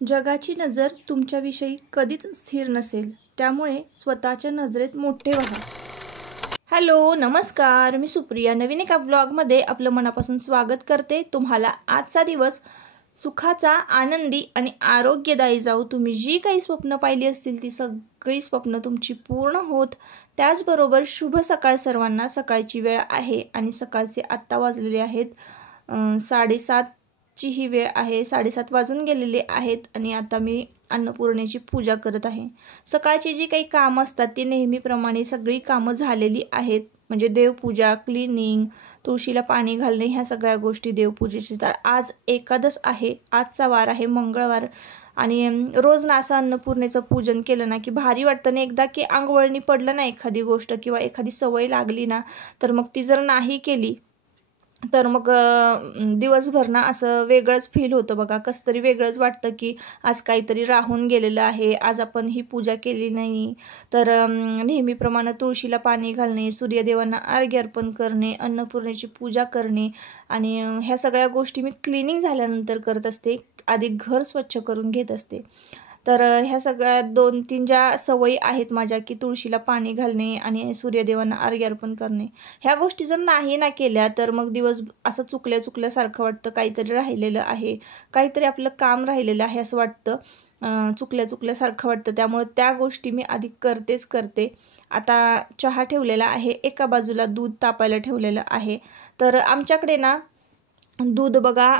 जगाची नजर तुमच्याविषयी कधीच स्थिर नसेल, त्यामुळे स्वतःच्या नजरेत मोठे व्हा. हॅलो, नमस्कार. मी सुप्रिया नवीन एका व्लॉगमध्ये आपलं मनापासून स्वागत करते. तुम्हाला आजचा दिवस सुखाचा, आनंदी आणि आरोग्यदायी जाऊ. तुम्ही जी काही स्वप्न पाहिली असतील ती सगळी स्वप्न तुमची पूर्ण होत. त्याचबरोबर शुभ सकाळ सर्वांना. सकाळची वेळ आहे आणि सकाळचे आत्ता वाजलेले आहेत 7:30 ची ही वेळ आहे. 7:30 वाजून गेलेले आहेत आणि आता मी अन्नपूर्णेची पूजा करत आहे. सकाळची जी काही कामं असतात ती नेहमीप्रमाणे सगळी कामं झालेली आहेत. म्हणजे देवपूजा, क्लिनिंग, तुळशीला पाणी घालणे, ह्या सगळ्या गोष्टी देवपूजेची. तर आज एकादश आहे, आजचा वार आहे मंगळवार. आणि रोज ना असं अन्नपूर्णेचं पूजन केलं ना की भारी वाटतं ना. एकदा की अंगवळणी पडलं ना एखादी गोष्ट किंवा एखादी सवय लागली ना, तर मग ती जर नाही केली तर मग दिवसभर ना असं वेगळंच फील होतं बघा. कसं तरी वेगळंच वाटतं की आज काहीतरी राहून गेलेलं आहे, आज आपण ही पूजा केली नाही. तर नेहमीप्रमाणे तुळशीला पाणी घालणे, सूर्यदेवांना अर्घ्य अर्पण करणे, अन्नपूर्णेची पूजा करणे आणि ह्या सगळ्या गोष्टी मी क्लिनिंग झाल्यानंतर करत असते. आधी घर स्वच्छ करून घेत असते. तर ह्या सगळ्या 2-3 ज्या सवयी आहेत माझ्या की तुळशीला पाणी घालणे आणि सूर्यदेवांना अर्घ्य अर्पण करणे, ह्या गोष्टी जर नाही ना केल्या तर मग दिवस असं चुकल्यासारखं वाटतं. काहीतरी राहिलेलं आहे, काहीतरी आपलं काम राहिलेलं आहे असं वाटतं. चुकल्यासारखं वाटतं. त्यामुळे त्या गोष्टी मी आधी करते. आता चहा ठेवलेला आहे, एका बाजूला दूध तापायला ठेवलेलं आहे. तर आमच्याकडे ना दूध बघा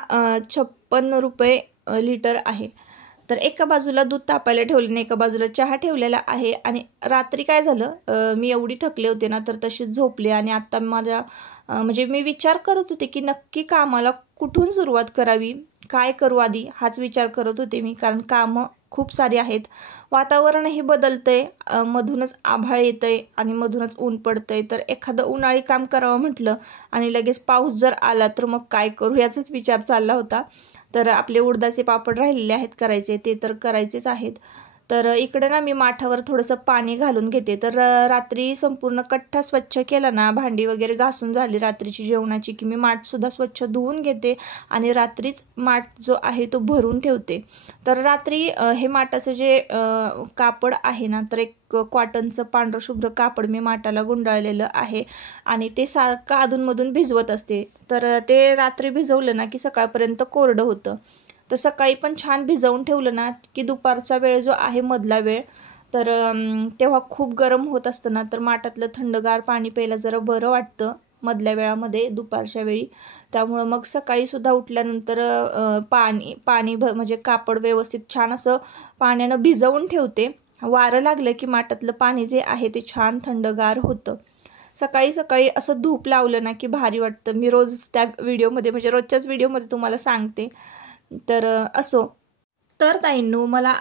56 रुपये लिटर आहे. तर एका बाजूला दूध तापायला ठेवले, एका बाजूला चहा ठेवलेला आहे. आणि रात्री काय झालं, मी एवढी थकले होते ना तर तशीच झोपले. आणि आत्ता म्हणजे मी विचार करत होते की नक्की कामाला कुठून सुरुवात करावी, काय करू आधी, हाच विचार करत होते मी. कारण कामं खूप सारी आहेत, वातावरणही बदलतंय, मधूनच आभाळ येतंय आणि मधूनच ऊन पडतंय. तर एखादं उन्हाळी काम करावं म्हटलं आणि लगेच पाऊस जर आला तर मग काय करू, याचाच विचार चालला होता. तर आपले उडदाचे पापड राहिलेले आहेत करायचे, ते तर करायचेच आहेत. तर इकडे ना मी माठावर थोडंसं पाणी घालून घेते. तर रात्री संपूर्ण कट्टा स्वच्छ केला ना, भांडी वगैरे घासून झाली रात्रीची जेवणाची की मी माठसुद्धा स्वच्छ धुवून घेते आणि रात्रीच माठ जो आहे तो भरून ठेवते. तर रात्री हे माठाचं जे कापड आहे ना, तर एक कॉटनचं पांढरं शुभ्र कापड मी माठाला गुंडाळलेलं आहे आणि ते सारखं अधूनमधून भिजवत असते. तर ते रात्री भिजवलं ना की सकाळपर्यंत कोरडं होतं. तर सकाळी पण छान भिजवून ठेवलं ना की दुपारचा वेळ जो आहे मधला वेळ, तर तेव्हा खूप गरम होत असतं ना, तर माठातलं थंडगार पाणी प्यायला जरा बरं वाटतं मधल्या वेळामध्ये, दुपारच्या वेळी. त्यामुळं मग सकाळीसुद्धा उठल्यानंतर पाणी म्हणजे कापड व्यवस्थित छान असं पाण्यानं भिजवून ठेवते. वारं लागलं की माठातलं पाणी जे आहे ते छान थंडगार होतं. सकाळी असं धूप लावलं ना की भारी वाटतं. मी रोज त्या व्हिडिओमध्ये म्हणजे रोजच्याच व्हिडिओमध्ये तुम्हाला सांगते. तर असो. तर ताईंनो, मला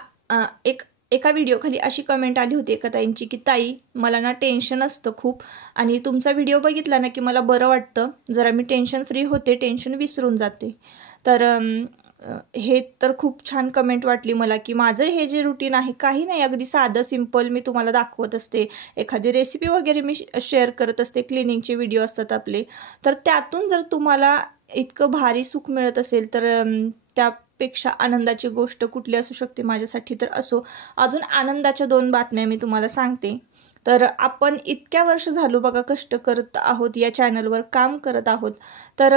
एका व्हिडिओखाली अशी कमेंट आली होती एका ताईंची की ताई, मला ना टेन्शन असतं खूप आणि तुमचा व्हिडिओ बघितला ना की मला बरं वाटतं, जरा मी टेन्शन फ्री होते, टेन्शन विसरून जाते. तर हे तर खूप छान कमेंट वाटली मला की माझं हे जे रुटीन आहे काही नाही, अगदी साधं सिंपल मी तुम्हाला दाखवत असते. एखादी रेसिपी वगैरे मी शेअर करत असते, क्लिनिंगचे व्हिडिओ असतात आपले. तर त्यातून जर तुम्हाला इतकं भारी सुख मिळत असेल तर त्यापेक्षा आनंदाची गोष्ट कुठली असू शकते माझ्यासाठी. तर असो, अजून आनंदाच्या 2 बातम्या मी तुम्हाला सांगते. तर आपण इतक्या वर्ष झालो बघा कष्ट करत आहोत, या चॅनलवर काम करत आहोत. तर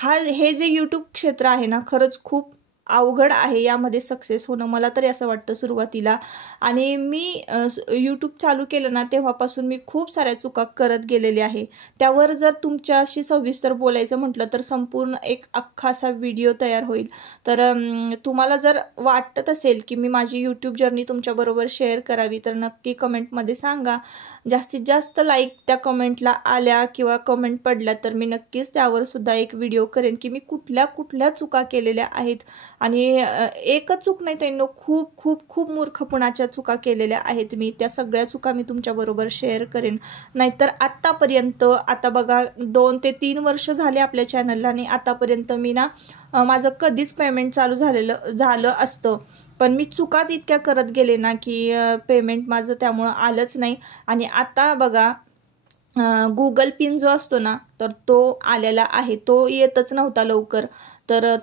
हे जे यूट्यूब क्षेत्र आहे ना, खरंच खूप अवघड आहे यामध्ये सक्सेस होणं, मला तरी असं वाटतं सुरुवातीला. आणि मी यूट्यूब चालू केलं ना तेव्हापासून मी खूप साऱ्या चुका करत गेलेले आहे. त्यावर जर तुमच्याशी सविस्तर बोलायचं म्हटलं तर संपूर्ण एक अख्खा असा व्हिडिओ तयार होईल. तर तुम्हाला जर वाटत असेल की मी माझी यूट्यूब जर्नी तुमच्याबरोबर शेअर करावी तर नक्की कमेंटमध्ये सांगा. जास्तीत जास्त लाईक त्या कमेंटला आल्या किंवा कमेंट पडल्या तर मी नक्कीच त्यावर सुद्धा एक व्हिडिओ करेन की मी कुठल्या चुका केलेल्या आहेत. आणि एकच चूक नाही त्यांनी, खूप मूर्खपणाच्या चुका केलेल्या आहेत मी. त्या सगळ्या चुका मी तुमच्याबरोबर शेअर करेन. नाहीतर आत्तापर्यंत, आता बघा 2 ते 3 वर्ष झाले आपल्या चॅनलला आणि आतापर्यंत मी ना माझं कधीच पेमेंट चालू झालं असतं, पण मी चुकाच इतक्या करत गेले ना की पेमेंट माझं त्यामुळं आलंच नाही. आणि आता बघा गुगल पिन जो असतो ना तर तो आलेला आहे, तो येतच नव्हता लवकर. तर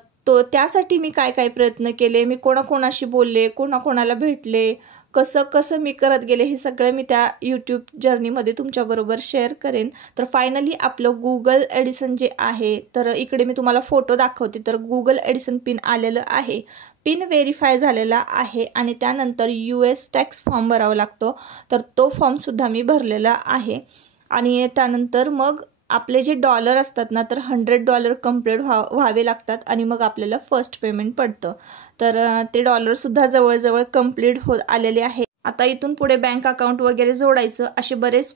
त्यासाठी मी काय काय प्रयत्न केले, मी कोणाकोणाशी बोलले, कोणाकोणाला भेटले, कसं कसं मी करत गेले, हे सगळं मी त्या यूट्यूब जर्नीमध्ये तुमच्याबरोबर शेअर करेन. तर फायनली आपलं गुगल एडिसन जे आहे, तर इकडे मी तुम्हाला फोटो दाखवते. तर गुगल एडिसन पिन आलेलं आहे, पिन व्हेरीफाय झालेला आहे आणि त्यानंतर US टॅक्स फॉर्म भरावा लागतो. तर तो फॉर्मसुद्धा मी भरलेला आहे. आणि त्यानंतर मग आपले जे डॉलर असतात ना, तर $100 कंप्लीट व्हावे लागतात आणि मग आपल्याला फर्स्ट पेमेंट पडतं. तर ते डॉलरसुद्धा जवळजवळ कंप्लीट होत आलेले आहे. आता इथून पुढे बँक अकाउंट वगैरे जोडायचं, असे बरेच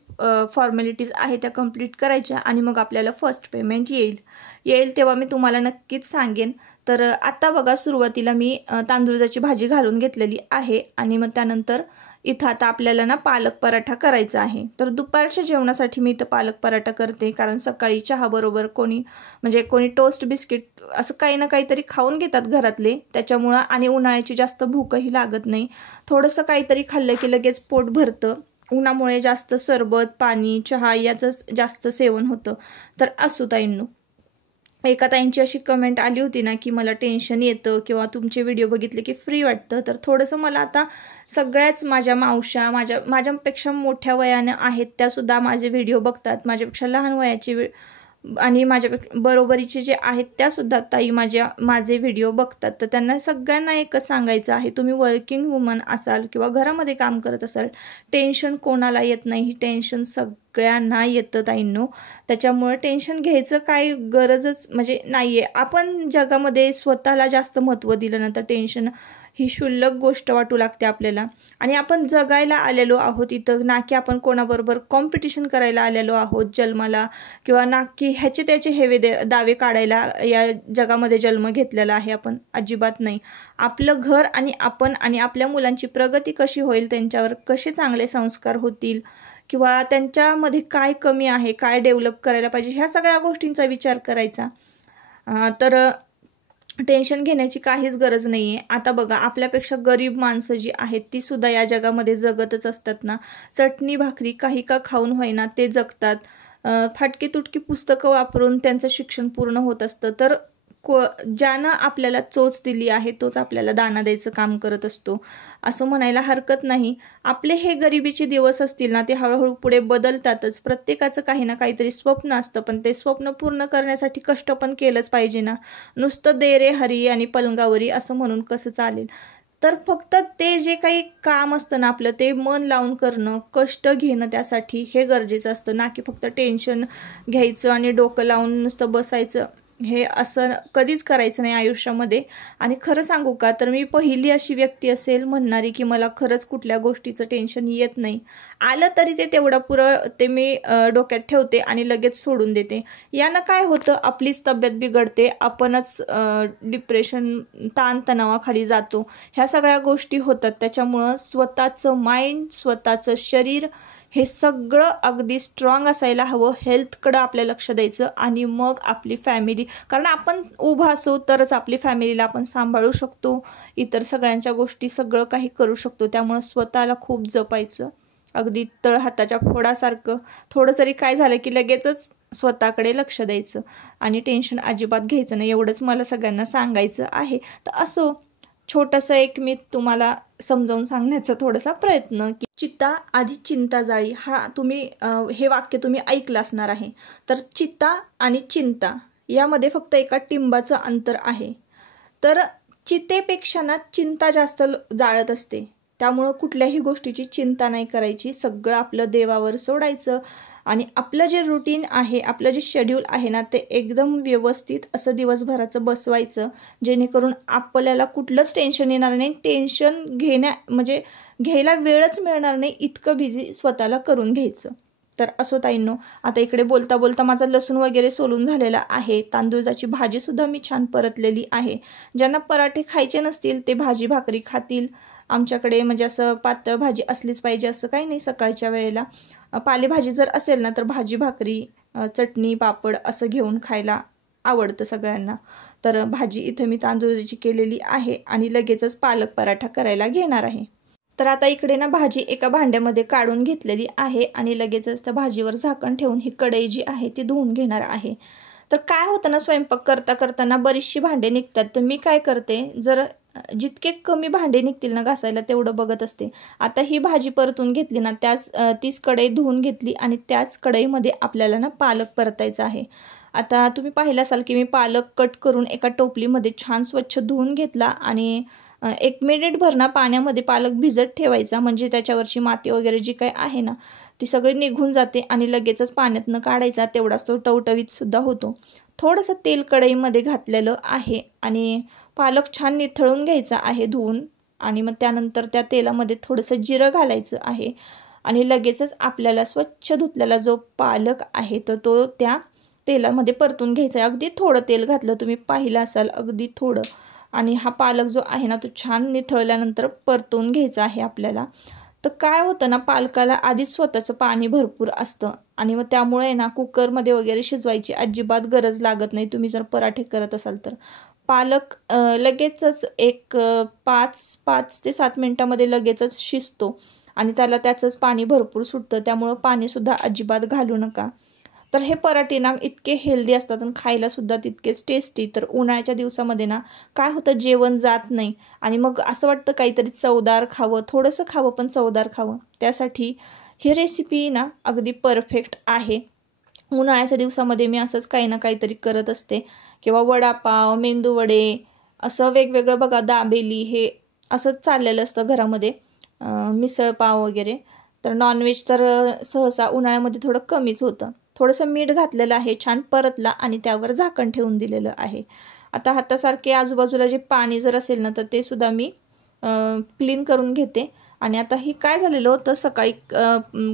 फॉर्मॅलिटीज आहेत त्या कंप्लीट करायच्या आणि मग आपल्याला फर्स्ट पेमेंट येईल तेव्हा मी तुम्हाला नक्कीच सांगेन. तर आता बघा, सुरुवातीला मी तांदूळाची भाजी घालून घेतलेली आहे आणि मग त्यानंतर इथं आता आपल्याला ना पालक पराठा करायचा आहे. तर दुपारच्या जेवणासाठी मी इथं पालक पराठा करते, कारण सकाळी चहाबरोबर कोणी टोस्ट बिस्किट असं काही ना काहीतरी खाऊन घेतात घरातले, त्याच्यामुळं आणि उन्हाळ्याची जास्त भूकही लागत नाही. थोडंसं काहीतरी खाल्लं की लगेच पोट भरतं. उन्हामुळे जास्त सरबत, पाणी, चहा याचं जास्त सेवन होतं. तर असू ताईंनो, एका ताईंची अशी कमेंट आली होती ना की मला टेन्शन येतं किंवा तुमचे व्हिडिओ बघितले की फ्री वाटतं. तर थोडंसं मला आता सगळ्याच माझ्या मावश्या, माझ्यापेक्षा मोठ्या वयानं आहेत, त्यासुद्धा माझे व्हिडिओ बघतात. माझ्यापेक्षा लहान वयाचे आणि माझ्या बरोबरीचे जे आहेत त्यासुद्धा ताई माझे व्हिडिओ बघतात. तर त्यांना सगळ्यांना एकच सांगायचं आहे, तुम्ही वर्किंग वुमन असाल किंवा घरामध्ये काम करत असाल, टेन्शन कोणाला येत नाही, ही टेन्शन सगळ्यांना येतं ताईंनो. त्याच्यामुळे टेन्शन घ्यायचं काय गरजच नाही आहे. आपण जगामध्ये स्वतःला जास्त महत्त्व दिलं ना, तर टेन्शन ही क्षुल्लक गोष्ट वाटू लागते आपल्याला. आणि आपण जगायला आलेलो आहोत इथं, ना की आपण कोणाबरोबर कॉम्पिटिशन करायला आलेलो आहोत जन्माला, किंवा ना की ह्याचे त्याचे हेवे दावे काढायला या जगामध्ये जन्म घेतलेला आहे आपण. अजिबात नाही. आपलं घर आणि आपण आणि आपल्या मुलांची प्रगती कशी होईल, त्यांच्यावर कसे चांगले संस्कार होतील किंवा त्यांच्यामध्ये काय कमी आहे, काय डेव्हलप करायला पाहिजे, ह्या सगळ्या गोष्टींचा विचार करायचा. तर टेन्शन घेण्याची काहीच गरज नाही आहे. आता बघा, आपल्यापेक्षा गरीब माणसं जी आहेत ती सुद्धा या जगामध्ये जगतच असतात ना. चटणी भाकरी काही का खाऊन होईना ते जगतात. फाटकी तुटकी पुस्तकं वापरून त्यांचं शिक्षण पूर्ण होत असतं. तर ज्यानं आपल्याला चोच दिली आहे तोच आपल्याला दाना द्यायचं काम करत असतो, असं म्हणायला हरकत नाही. आपले हे गरिबीचे दिवस असतील ना, ते हळूहळू पुढे बदलतातच. प्रत्येकाचं काही ना काहीतरी स्वप्न असतं, पण ते स्वप्न पूर्ण करण्यासाठी कष्ट पण केलंच पाहिजे ना. नुसतं दे रे हरी आणि पलंगावरी असं म्हणून कसं चालेल. तर फक्त ते जे काही काम असतं ना आपलं, ते मन लावून करणं, कष्ट घेणं, त्यासाठी हे गरजेचं असतं, ना की फक्त टेन्शन घ्यायचं आणि डोकं लावून नुसतं बसायचं. हे असं कधीच करायचं नाही आयुष्यामध्ये. आणि खरं सांगू का, तर मी पहिली अशी व्यक्ती असेल म्हणणारी की मला खरंच कुठल्या गोष्टीचं टेन्शन येत नाही. आलं तरी ते तेवढं पुरं ते मी डोक्यात ठेवते आणि लगेच सोडून देते. यानं काय होतं, आपलीच तब्येत बिघडते, आपणच डिप्रेशन, ताणतणावाखाली जातो, ह्या सगळ्या गोष्टी होतात. त्याच्यामुळं स्वतःचं माइंड, स्वतःचं शरीर हे सगळं अगदी स्ट्रॉंग असायला हवं. हेल्थकडं आपलं लक्ष द्यायचं आणि मग आपली फॅमिली, कारण आपण उभं असू तरच आपली फॅमिलीला आपण सांभाळू शकतो, इतर सगळ्यांच्या गोष्टी सगळं काही करू शकतो. त्यामुळं स्वतःला खूप जपायचं, अगदी तळहाताच्या फोडासारखं. थोडं जरी काय झालं की लगेचच स्वतःकडे लक्ष द्यायचं आणि टेन्शन अजिबात घ्यायचं नाही, एवढंच मला सगळ्यांना सांगायचं आहे. तर असो, छोटंसं एक मी तुम्हाला समजावून सांगण्याचा थोडासा प्रयत्न की चित्ता आधी चिंता जाळी, हे वाक्य तुम्ही ऐकलं असणार आहे. तर चित्ता आणि चिंता यामध्ये फक्त एका टिंबाचं अंतर आहे. तर चितेपेक्षा ना चिंता जास्त जाळत असते. त्यामुळं कुठल्याही गोष्टीची चिंता नाही करायची, सगळं आपलं देवावर सोडायचं आणि आपलं जे रुटीन आहे, आपलं जे शेड्यूल आहे ना, ते एकदम व्यवस्थित असं दिवसभराचं बसवायचं, जेणेकरून आपल्याला कुठलंच टेन्शन येणार नाही. टेन्शन घ्यायला वेळच मिळणार नाही, इतकं बिझी स्वतःला करून घ्यायचं. तर असो ताईंनो, आता इकडे बोलता बोलता माझा लसूण वगैरे सोलून झालेला आहे. तांदूळाची भाजीसुद्धा मी छान परतलेली आहे. ज्यांना पराठे खायचे नसतील ते भाजी भाकरी खातील. आमच्याकडे असं पातळ भाजी असलीच पाहिजे असं काही नाही. सकाळच्या वेळेला पालेभाजी जर असेल ना, तर भाजी भाकरी, चटणी, पापड असं घेऊन खायला आवडतं सगळ्यांना. तर भाजी इथं मी तांदूळाची केलेली आहे आणि लगेचच पालक पराठा करायला घेणार आहे. तर आता इकडे ना भाजी एका भांड्यामध्ये काढून घेतलेली आहे आणि लगेचच त्या भाजीवर झाकण ठेवून ही कढई जी आहे ती धुवून घेणार आहे. तर काय होतं ना, स्वयंपाक करता करताना बरीचशी भांडे निघतात. तर मी काय करते, जर जितके कमी भांडे निघतील ना घासायला तेवढं बघत असते. आता ही भाजी परतून घेतली ना, तीच कढई धुवून घेतली आणि त्याच कढईमध्ये आपल्याला ना पालक परतायचा आहे. आता तुम्ही पाहिलं असाल की मी पालक कट करून एका टोपलीमध्ये छान स्वच्छ धुवून घेतला आणि 1 मिनिटभर ना पाण्यामध्ये पालक भिजत ठेवायचा, म्हणजे त्याच्यावरची माती वगैरे जी काही आहे ना ती सगळी निघून जाते आणि लगेचच पाण्यातनं काढायचा, तेवढाच तो टवटवीत सुद्धा होतो. थोडंसं तेल कढईमध्ये घातलेलं आहे आणि पालक छान निथळून घ्यायचा आहे धुवून आणि मग त्यानंतर त्या तेलामध्ये थोडंसं जिरं घालायचं आहे आणि लगेचच आपल्याला स्वच्छ धुतलेला जो पालक आहे तर तो त्या तेलामध्ये परतून घ्यायचा आहे. अगदी थोडं तेल घातलं, तुम्ही पाहिलं असाल अगदी थोडं. आणि हा पालक जो आहे ना तो छान निथळल्यानंतर परतून घ्यायचा आहे आपल्याला. तर काय होतं ना, पालकाला आधीच स्वतःचं पाणी भरपूर असतं आणि मग त्यामुळे ना कुकरमध्ये वगैरे शिजवायची अजिबात गरज लागत नाही. तुम्ही जर पराठे करत असाल तर पालक लगेचच एक 5 ते 7 मिनिटामध्ये लगेचच शिजतो आणि त्याला त्याचंच पाणी भरपूर सुटतं. त्यामुळं पाणीसुद्धा अजिबात घालू नका. तर हे पराठे ना इतके हेल्दी असतात आणि खायला सुद्धा तितकेच टेस्टी. तर उन्हाळ्याच्या दिवसामध्ये ना काय होतं, जेवण जात नाही आणि मग असं वाटतं काहीतरी चवदार खावं, थोडंसं खावं पण चवदार खावं. त्यासाठी ही रेसिपी ना अगदी परफेक्ट आहे. उन्हाळ्याच्या दिवसामध्ये मी असंच काही ना काहीतरी करत असते, किंवा वडापाव, मेंदूवडे, असं वेगवेगळं बघा, दाबेली, हे असंच चाललेलं असतं घरामध्ये, मिसळपाव वगैरे. तर नॉनव्हेज तर सहसा उन्हाळ्यामध्ये थोडं कमीच होतं. थोडंसं मीठ घातलेलं आहे, छान परतला आणि त्यावर झाकण ठेवून दिलेलं आहे. आता हातासारखे आजूबाजूला जे पाणी जर असेल ना तर ते सुद्धा मी क्लीन करून घेते. आणि आता ही काय झालेलं होतं, सकाळी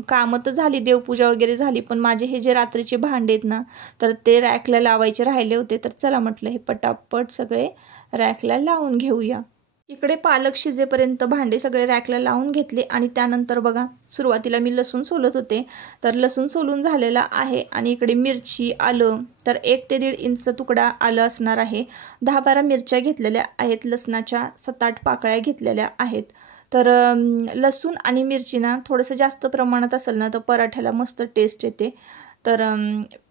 कामं तर झाली, देवपूजा वगैरे झाली, पण माझे हे जे रात्रीचे भांडे आहेत ना तर ते रॅकला लावायचे राहिले होते. तर चला म्हटलं हे पटापट सगळे रॅकला लावून घेऊया. इकडे पालक शिजेपर्यंत भांडे सगळे रॅकला लावून घेतले आणि त्यानंतर बघा, सुरुवातीला मी लसूण सोलत होते, तर लसूण सोलून झालेला आहे. आणि इकडे मिरची, आलं, तर 1 ते 1.5 इंच तुकडा आलं असणार आहे. 10-12 मिरच्या घेतलेल्या आहेत, लसणाच्या 7-8 पाकळ्या घेतलेल्या आहेत. तर लसूण आणि मिरची ना थोडंसं जास्त प्रमाणात असेल ना तर पराठ्याला मस्त टेस्ट येते. तर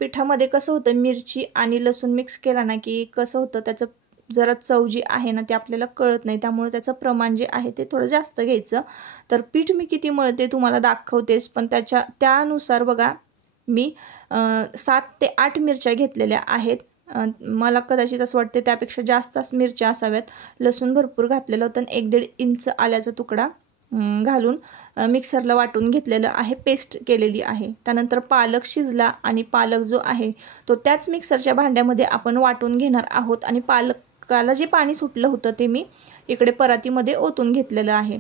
पिठामध्ये कसं होतं, मिरची आणि लसूण मिक्स केला ना की कसं होतं, त्याचं जरा चव जी आहे ना ती आपल्याला कळत नाही. त्यामुळे त्याचं प्रमाण जे आहे ते थोडं जास्त घ्यायचं. तर पीठ मी किती मळते तुम्हाला दाखवतेच, पण त्यानुसार बघा, मी 7 ते 8 मिरच्या घेतलेल्या आहेत. मला कदाचित असं वाटते त्यापेक्षा जास्तच मिरच्या असाव्यात. लसूण भरपूर घातलेलं होतं आणि 1-1.5 इंच आल्याचा तुकडा घालून मिक्सरला वाटून घेतलेलं आहे, पेस्ट केलेली आहे. त्यानंतर पालक शिजला आणि पालक जो आहे तो त्याच मिक्सरच्या भांड्यामध्ये आपण वाटून घेणार आहोत. आणि पालकाला जे पाणी सुटलं होतं ते मी इकडे परातीमध्ये ओतून घेतलेलं आहे.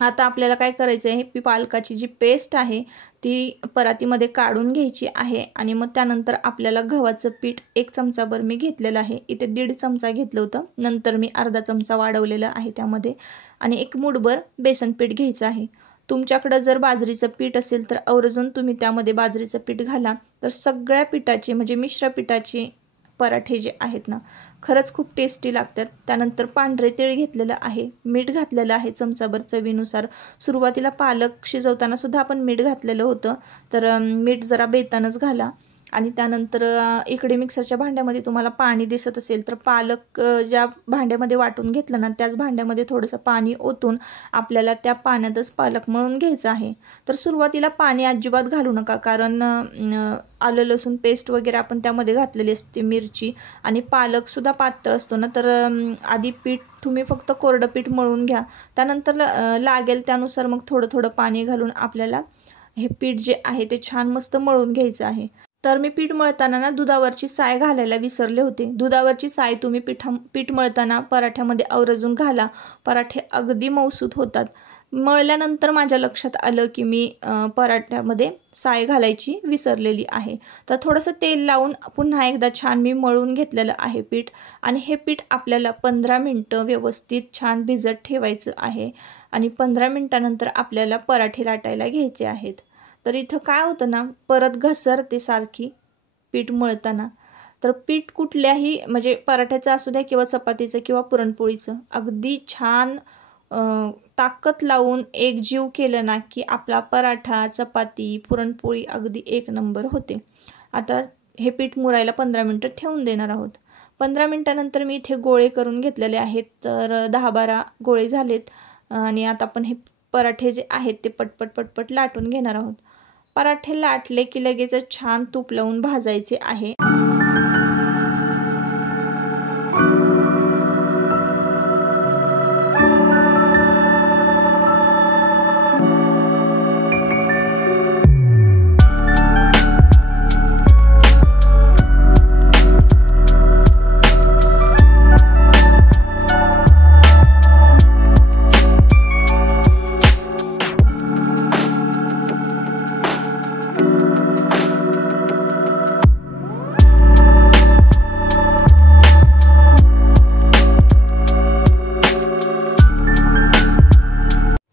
आता आपल्याला काय करायचं आहे, पालकाची जी पेस्ट आहे ती परातीमध्ये काढून घ्यायची आहे. आणि मग त्यानंतर आपल्याला गव्हाचं पीठ 1 चमचाभर मी घेतलेलं आहे. इथे 1.5 चमचा घेतलं होतं, नंतर मी अर्धा चमचा वाढवलेलं आहे त्यामध्ये. आणि 1 मूठभर बेसन पीठ घ्यायचं आहे. तुमच्याकडं जर बाजरीचं पीठ असेल तर आवर्जून तुम्ही त्यामध्ये बाजरीचं पीठ घाला. तर सगळ्या पिठाचे म्हणजे मिश्र पिठाचे पराठे जे आहेत ना खरंच खूप टेस्टी लागतात. त्यानंतर पांढरे तीळ घेतलेलं आहे, मीठ घातलेलं आहे चमचाभर चवीनुसार. सुरुवातीला पालक शिजवताना सुद्धा आपण मीठ घातलेलं होतं, तर मीठ जरा बेतानच घाला. आणि त्यानंतर इकडे मिक्सरच्या भांड्यामध्ये तुम्हाला पाणी दिसत असेल तर पालक ज्या भांड्यामध्ये वाटून घेतलं ना त्याच भांड्यामध्ये थोडंसं पाणी ओतून आपल्याला त्या पाण्यातच पालक मळून घ्यायचा आहे. तर सुरुवातीला पाणी अजिबात घालू नका, कारण आलं लसूण पेस्ट वगैरे आपण त्यामध्ये घातलेली असते, मिरची, आणि पालकसुद्धा पातळ असतो ना. तर आधी पीठ तुम्ही फक्त कोरडं पीठ मळून घ्या, त्यानंतर लागेल त्यानुसार मग थोडं थोडं पाणी घालून आपल्याला हे पीठ जे आहे ते छान मस्त मळून घ्यायचं आहे. तर मी पीठ मळताना ना दुधावरची साय घालायला विसरले होते. दुधावरची साय तुम्ही पीठ मळताना पराठ्यामध्ये आवर्जून घाला, पराठे अगदी मऊसूत होतात. मळल्यानंतर माझ्या लक्षात आलं की मी पराठ्यामध्ये साय घालायची विसरलेली आहे. तर थोडंसं तेल लावून पुन्हा एकदा छान मी मळून घेतलेलं आहे पीठ. आणि हे पीठ आपल्याला 15 मिनटं व्यवस्थित छान भिजत ठेवायचं आहे. आणि 15 मिनटानंतर आपल्याला पराठे लाटायला घ्यायचे आहेत. तर इथं काय होतं ना, परत घसरते सारखी पीठ मळताना. तर पीठ कुठल्याही म्हणजे पराठ्याचं असू द्या किंवा चपातीचं किंवा पुरणपोळीचं अगदी छान ताकद लावून एकजीव केलं ना की आपला पराठा, चपाती, पुरणपोळी अगदी 1 नंबर होते. आता हे पीठ मुरायला 15 मिनटं ठेवून देणार आहोत. 15 मिनटानंतर मी इथे गोळे करून घेतलेले आहेत. तर 10-12 गोळे झालेत आणि आता आपण हे पराठे जे आहेत ते पटपट लाटून घेणार आहोत. पराठे लाटले की लगेच छान तूप लावून भाजायचे आहे.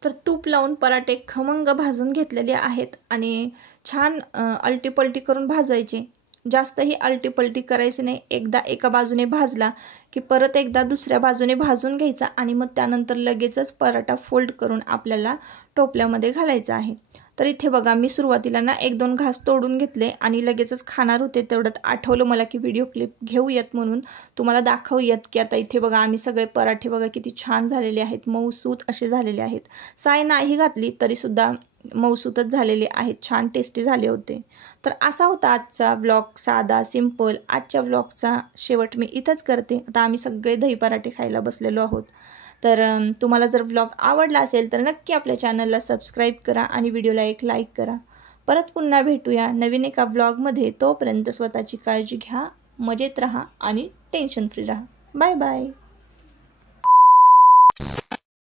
तर तूप लावून पराठे खमंग भाजून घेतलेले आहेत आणि छान अलटीपलटी करून भाजायचे. जास्तही अलटीपलटी करायची नाही. एकदा एका बाजूने भाजला की परत एकदा दुसऱ्या बाजूने भाजून घ्यायचा आणि मग त्यानंतर लगेचच पराठा फोल्ड करून आपल्याला टोपल्यामध्ये घालायचा आहे. तर इथे बघा मी सुरुवातीला ना 1-2 घास तोडून घेतले आणि लगेचच खाणार होते. तेवढ्यात आठवलं मला की व्हिडिओ क्लिप घेऊयात म्हणून तुम्हाला दाखवूयात की आता इथे बघा आम्ही सगळे पराठे बघा किती छान झालेले आहेत, मऊसूत असे झालेले आहेत. साय नाही घातली तरीसुद्धा मऊसूतच झालेले आहेत, छान टेस्टी झाले होते. तर असा होता आजचा व्लॉग, साधा सिंपल. आजच्या व्लॉगचा शेवट मी इथंच करते. आता आम्ही सगळे दही पराठे खायला बसलेलो आहोत. तर तुम्हाला जर व्लॉग आवडला असेल तर नक्की आपल्या चॅनलला सबस्क्राईब करा आणि व्हिडिओला एक लाईक करा. परत पुन्हा भेटूया नवीन एका व्लॉगमध्ये. तोपर्यंत स्वतःची काळजी घ्या, मजेत राहा आणि टेन्शन फ्री राहा. Bye bye.